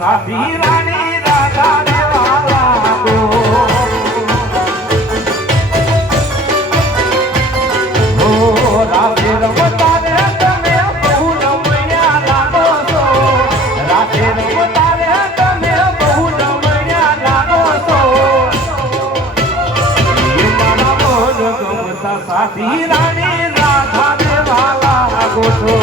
સાથી રાણી રાધા દેવાલા ગો હો રાધે રમતા રે તમે બહુ રમણ્યા લાગો છો રાધે રમતા રે તમે બહુ રમણ્યા લાગો છો એ મારા મોજ ગમતા સાથી રાણી રાધા દેવાલા ગો છો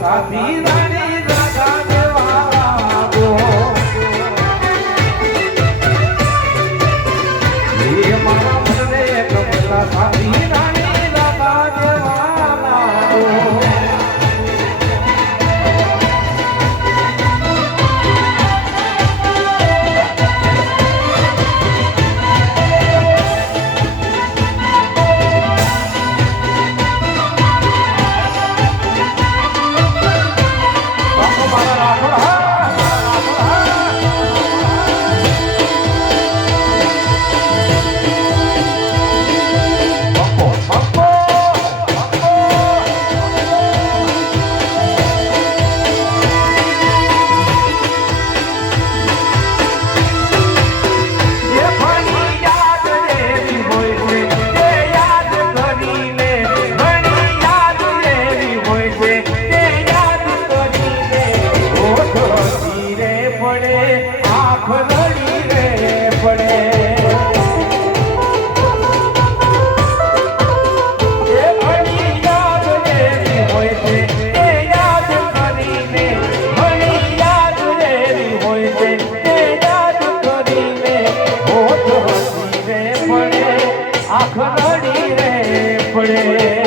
સાથી રાણી રાધા દેવાલા ગો એ મારા મને ગમતા સાથી રાણી રાધા દેવાલા ગો Oh આંખ રડી રે પડે એ ઘણી યાદ જેવી હોય છે એ યાદ કરીને ઘણી યાદ જેવી હોય છે એ યાદ કરીને હોઠ હસી રે પડે આંખ રડી રે પડે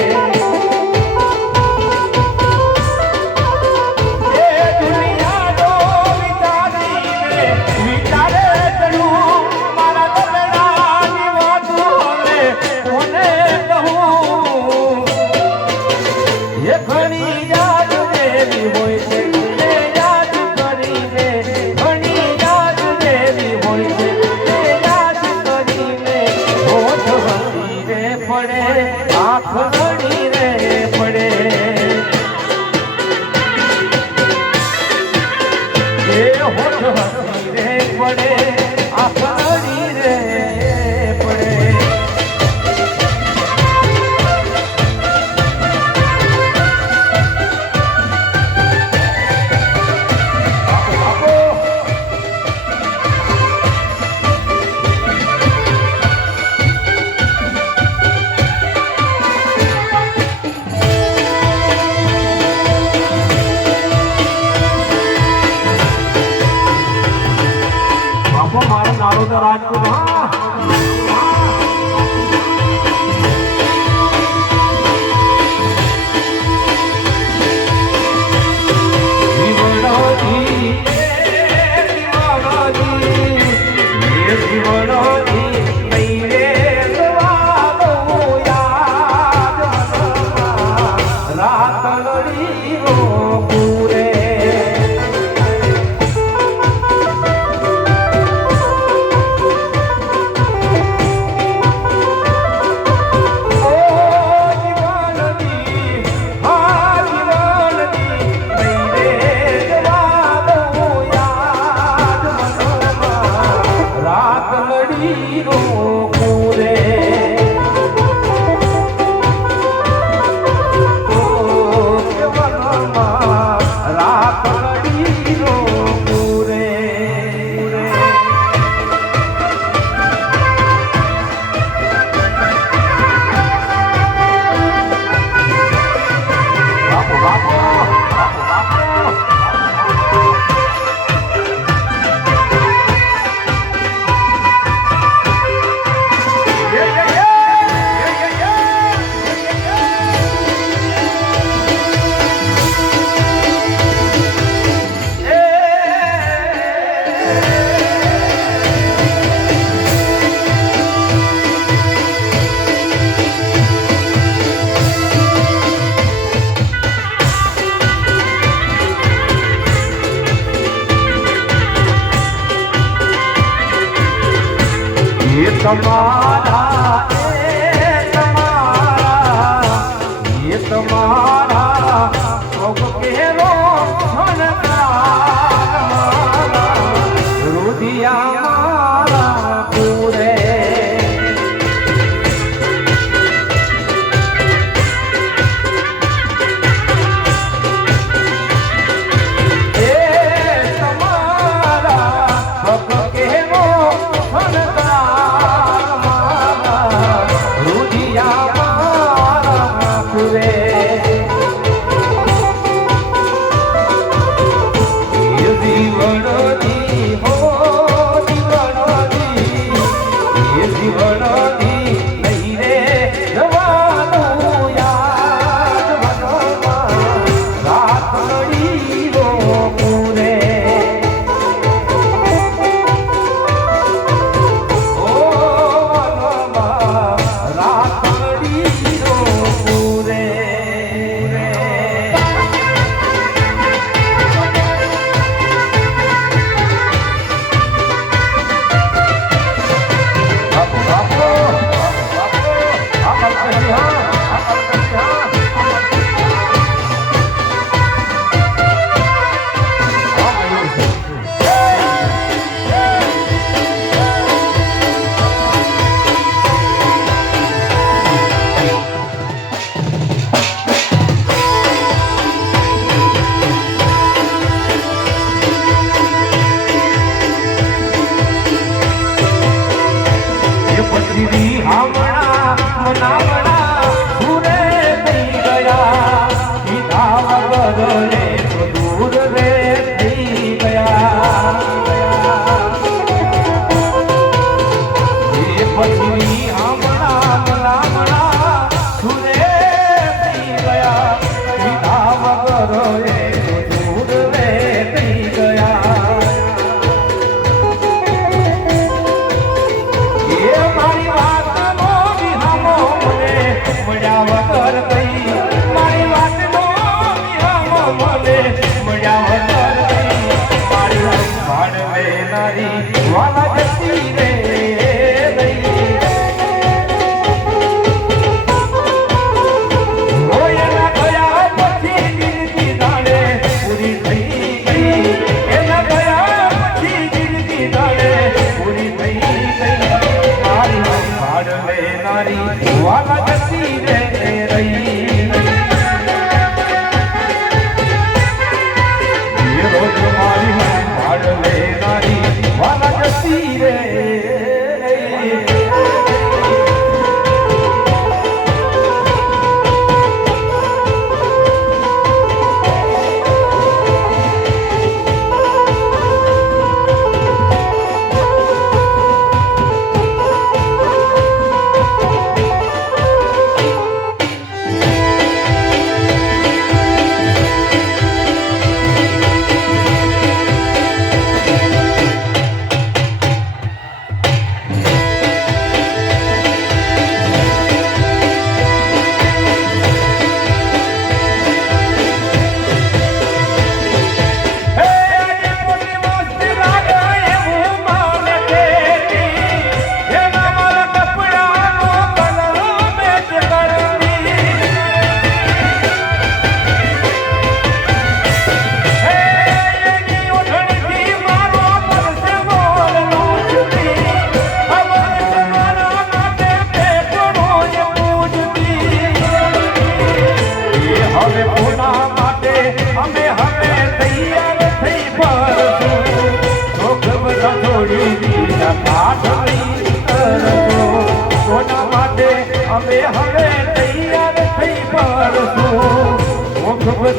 તમારા એ તમારા સૌ કેરો રુધિયા મારા પૂરે તમારા ભગ કેવો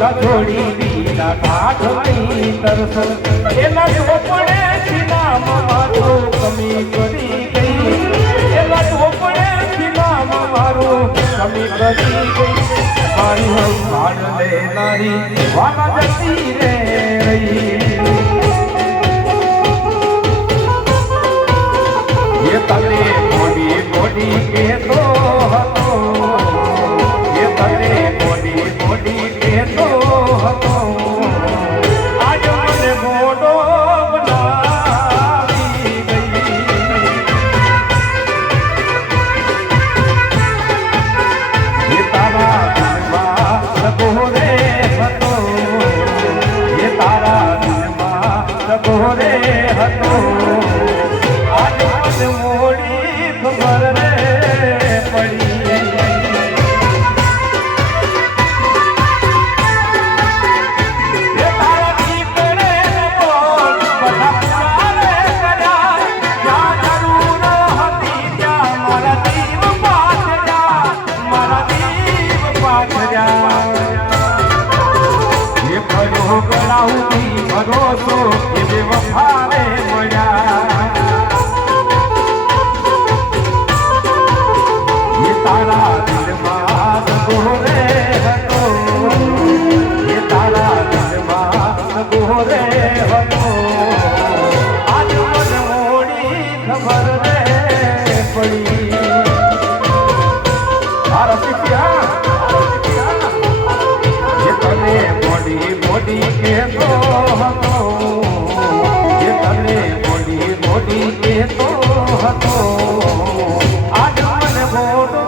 બધા છોડી દીધા ઠાઠ નહીં તરસ એના ચોપડે થી નામ મારું કમી કરી ગઈ એના ચોપડે થી નામ મારું કમી કરી ગઈ મારી ભાડ લેનારી વાલા જતી રે રહી ये तले मोड़ी मोड़ी के तो हतो ये तले मोड़ी मोड़ी के तो हतो आज मन मोड़ो बनावी गई ये तारा दिलवा सगोरे हतो ये तारा दिलवा सगोरे हतो मोड़ी खबर रे पड़ी ये तारा दीपड़े बोल बड़ा पुराने करा क्या जरूर हती क्या मारा दीव पाछ जा ये भरो गड़ाऊंगी भरोसो ये बेवफा रे मजा तारा दिलवा सगोरे हतो ये तारा दिलवा सगोरे हतो आज मन मोड़ी खबर रे पड़ी ये तने मोड़ी मोड़ी के तो हतो ये तने मोड़ी मोड़ी के तो हतो आज मन मोड़ो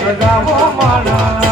સગાવો માણા